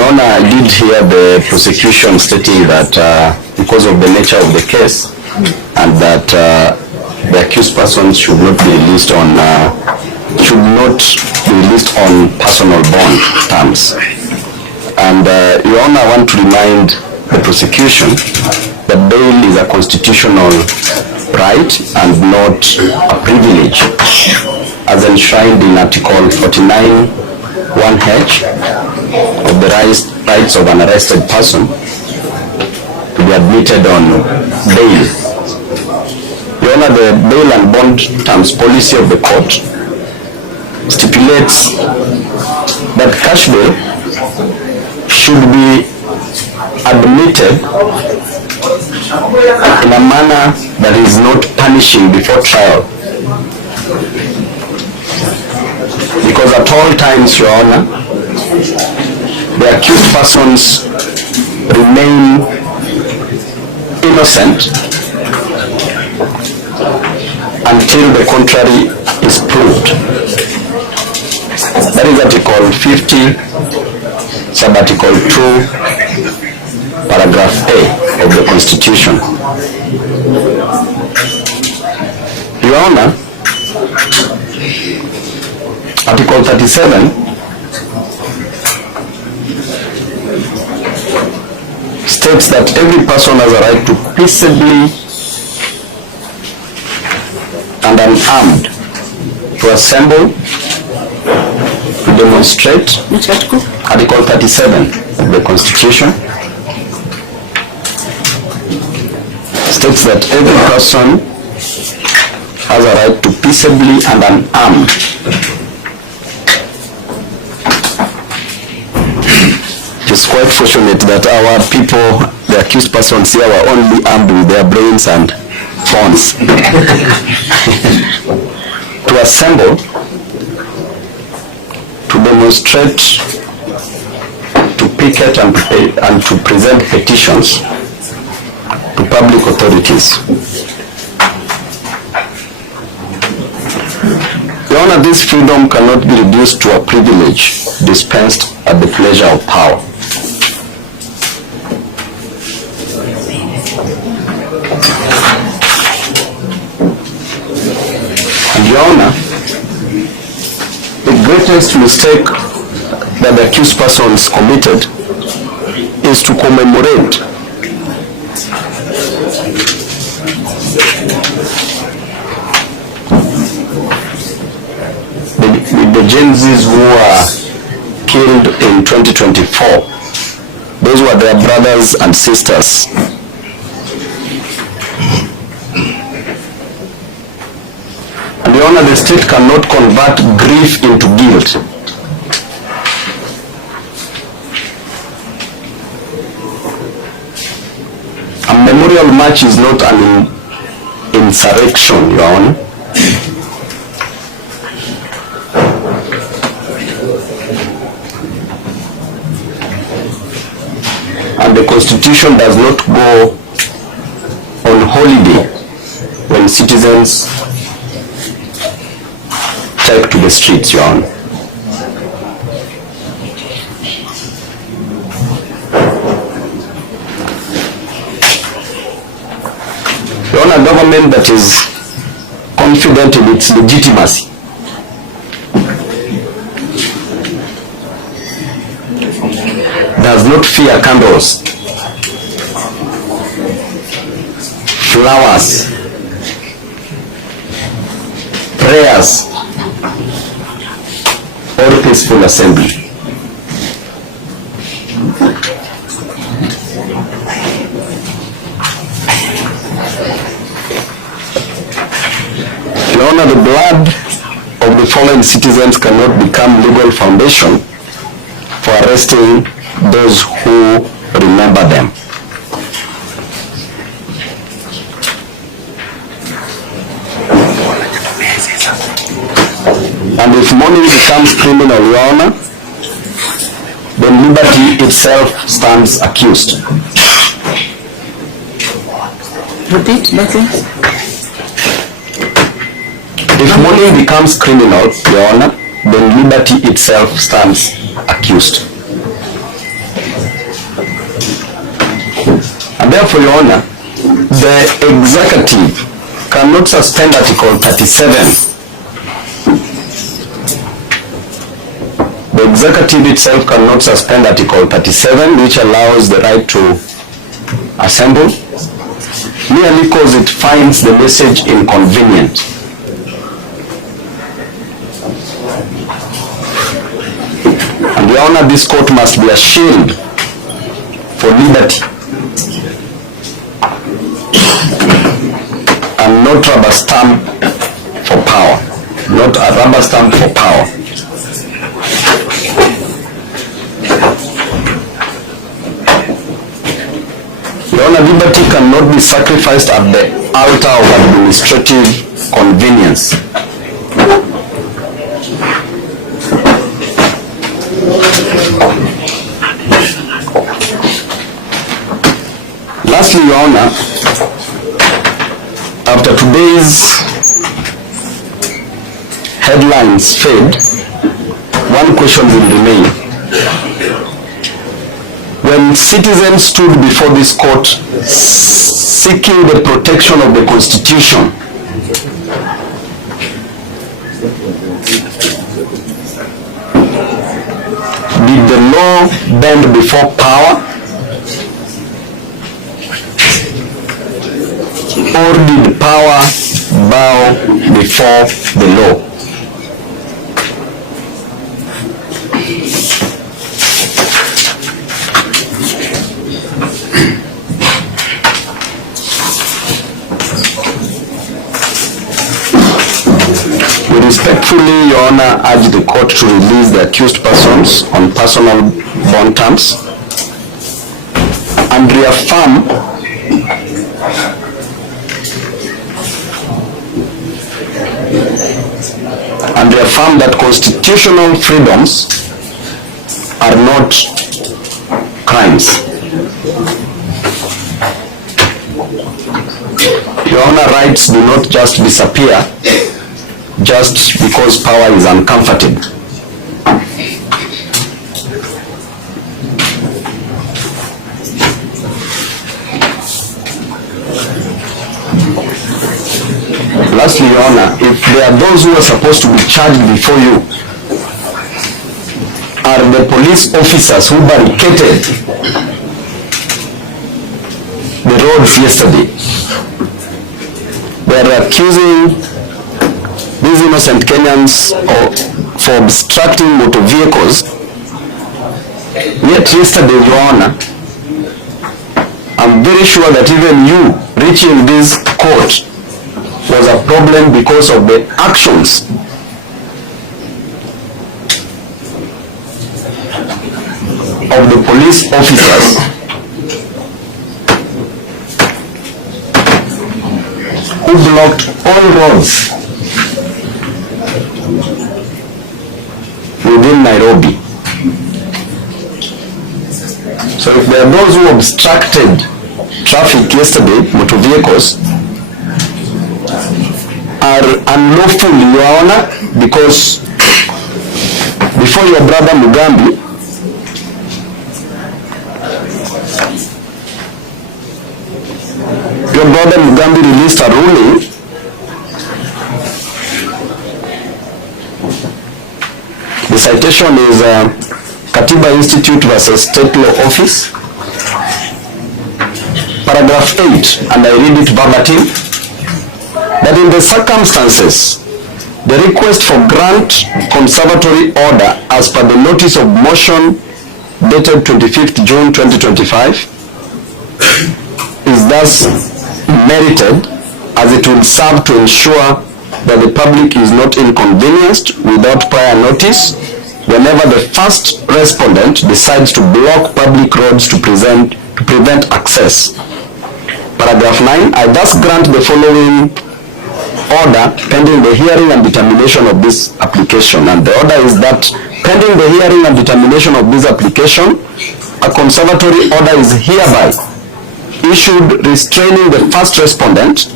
Your Honor, I did hear the prosecution stating that because of the nature of the case and that the accused persons should not be released on personal bond terms. And Your Honor, I want to remind the prosecution that bail is a constitutional right and not a privilege, as enshrined in Article 49(1)(h) of the rights of an arrested person to be admitted on bail. Your Honor, the bail and bond terms policy of the court stipulates that cash bail should be admitted in a manner that is not punishing before trial. Because at all times, Your Honor, the accused persons remain innocent until the contrary is proved. That is Article 50, Sub-Article 2, Paragraph A of the Constitution. Your Honor, Article 37 states that every person has a right to peaceably and unarmed to assemble, to demonstrate. Which article? Article 37 of the Constitution states that every person has a right to peaceably and unarmed It is quite fortunate that our people, the accused persons here, were only armed with their brains and phones. To assemble, to demonstrate, to picket and to present petitions to public authorities. Your Honor, this freedom cannot be reduced to a privilege dispensed at the pleasure of power. And Your Honor, the greatest mistake that the accused persons committed is to commemorate the Genzs who were killed in 2024. Those were their brothers and sisters. And Your Honor, the state cannot convert grief into guilt. A memorial march is not an insurrection, Your Honor. And the Constitution does not go on holiday when citizens take to the streets, Your Honor. Your Honor, a government that is confident in its legitimacy does not fear candles, flowers, prayers, or peaceful assembly. Your Honor, the blood of the fallen citizens cannot become legal foundation for arresting those who remember them. And if mourning becomes criminal, Your Honor, then liberty itself stands accused. Repeat, nothing. If mourning becomes criminal, Your Honor, then liberty itself stands accused. And therefore, Your Honor, the executive cannot suspend Article 37. The executive itself cannot suspend Article 37, which allows the right to assemble, merely because it finds the message inconvenient. And Your Honor, this court must be a shield for liberty and not rubber stamp for power. Not a rubber stamp for power. Your Honor, liberty cannot be sacrificed at the altar of administrative convenience. Lastly, Your Honor, after today's headlines fade, one question will remain. When citizens stood before this court seeking the protection of the Constitution, did the law bend before power? Or did power bow before the law? We respectfully, Your Honor, urge the court to release the accused persons on personal bond terms and reaffirm that constitutional freedoms are not crimes. Your Honor, rights do not just disappear just because power is uncomfortable. Lastly, Your Honor, if there are those who are supposed to be charged before you are the police officers who barricaded the roads yesterday, they are accusing these innocent Kenyans for obstructing motor vehicles. Yet yesterday, Your Honor, I'm very sure that even you reaching this court was a problem because of the actions of the police officers who blocked all roads within Nairobi. So if there are those who obstructed traffic yesterday, motor vehicles, are unlawful, Your Honor, because before your brother Mugambi, released a ruling the citation is Katiba Institute versus State Law Office, paragraph 8, and I read it verbatim, that in the circumstances, the request for grant conservatory order as per the notice of motion dated 25th June 2025 is thus merited, as it will serve to ensure that the public is not inconvenienced without prior notice whenever the first respondent decides to block public roads to prevent access. Paragraph 9, I thus grant the following order pending the hearing and determination of this application. And the order is that pending the hearing and determination of this application, a conservatory order is hereby issued restraining the first respondent,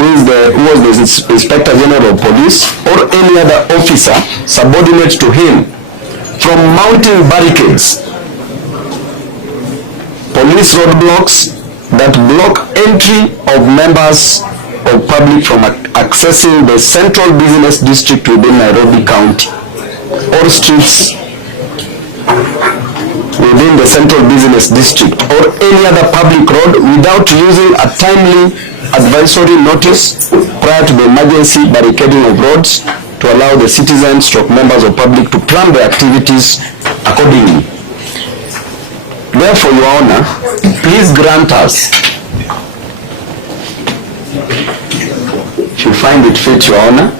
who was the Inspector General of Police, or any other officer subordinate to him, from mounting barricades police roadblocks that block entry of members of public from accessing the central business district within Nairobi County, or streets within the central business district or any other public road without using a timely advisory notice prior to the emergency barricading of roads to allow the citizens stroke members of public to plan their activities accordingly. Therefore, Your Honor, please grant us, if you find it fit, Your Honor,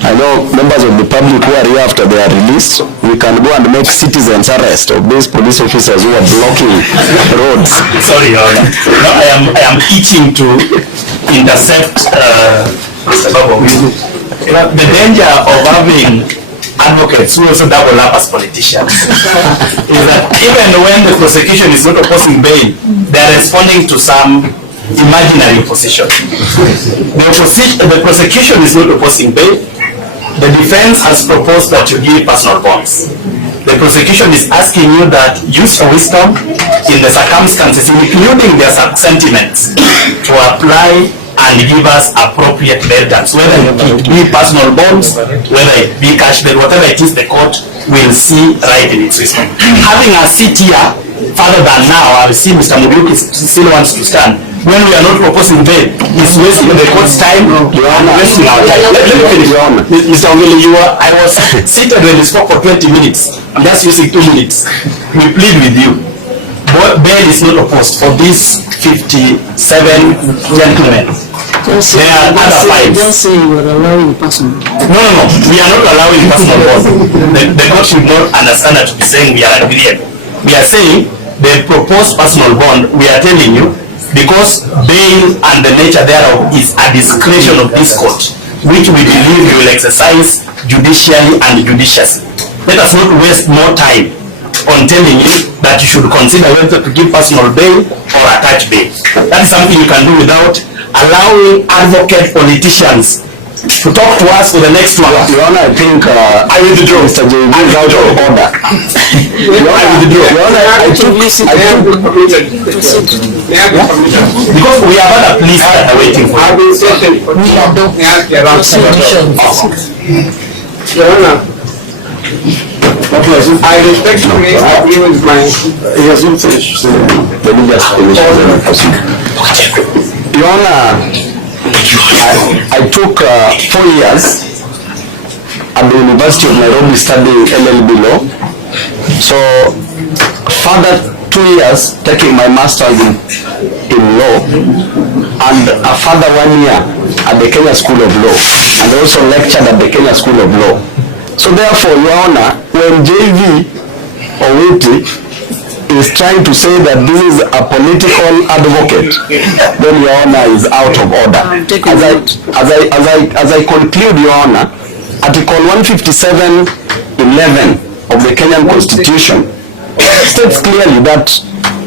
I know members of the public who are here after they are released, we can go and make citizens arrest of these police officers who are blocking roads. Sorry, Your Honor. No, I am itching to intercept Mr. Babu. The danger of having advocates who also double up as politicians is that even when the prosecution is not opposing bail, they are responding to some imaginary opposition. The prosecution is not opposing bail. The defense has proposed that you give personal bonds. The prosecution is asking you that use your wisdom in the circumstances, including their sentiments, to apply and give us appropriate bail terms, whether it be personal bonds, whether it be cash bail, whatever it is, the court will see right in its wisdom. Having a seat here, further than now, I see Mr. Mubuki still wants to stand. When we are not proposing bail, it's wasting the court's time and wasting our time. Let me finish. Mr. Owino, I was seated when you spoke for 20 minutes. I'm just using 2 minutes. We plead with you. Bail is not opposed for these 57 gentlemen. There are other files. Just say you are allowing personal. No. We are not allowing personal bond. The court should not understand that to be saying we are agreeing. We are saying the proposed personal bond, we are telling you, because bail and the nature thereof is a discretion of this court, which we believe we will exercise judicially and judiciously. Let us not waste more time on telling you that you should consider whether to give personal bail or attach bail. That is something you can do without allowing advocate politicians to talk to us for the next 2 hours. Your Honor, I think I withdraw. Mr. J. is out of order. Your Honor, I withdraw. Your Honor, I took because we have other police that are waiting for you. Your Honor, I respectfully agree with my... He has not finished. Let me just finish. Your Honor, I took 4 years at the University of Nairobi studying LLB law. So further 2 years taking my master's in law, and a further 1 year at the Kenya School of Law, and also lectured at the Kenya School of Law. So therefore, Your Honor, when JV Owiti is trying to say that this is a political advocate, then Your Honor is out of order. As I conclude, Your Honor, Article 157(11) of the Kenyan Constitution states clearly that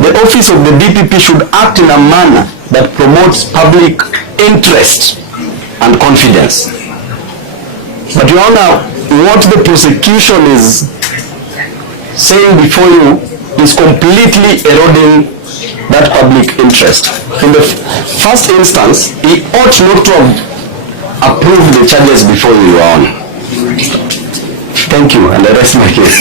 the office of the DPP should act in a manner that promotes public interest and confidence. But Your Honor, what the prosecution is saying before you is completely eroding that public interest. In the first instance, he ought not to have approved the charges before you, Your Honor. Thank you, and I rest my case.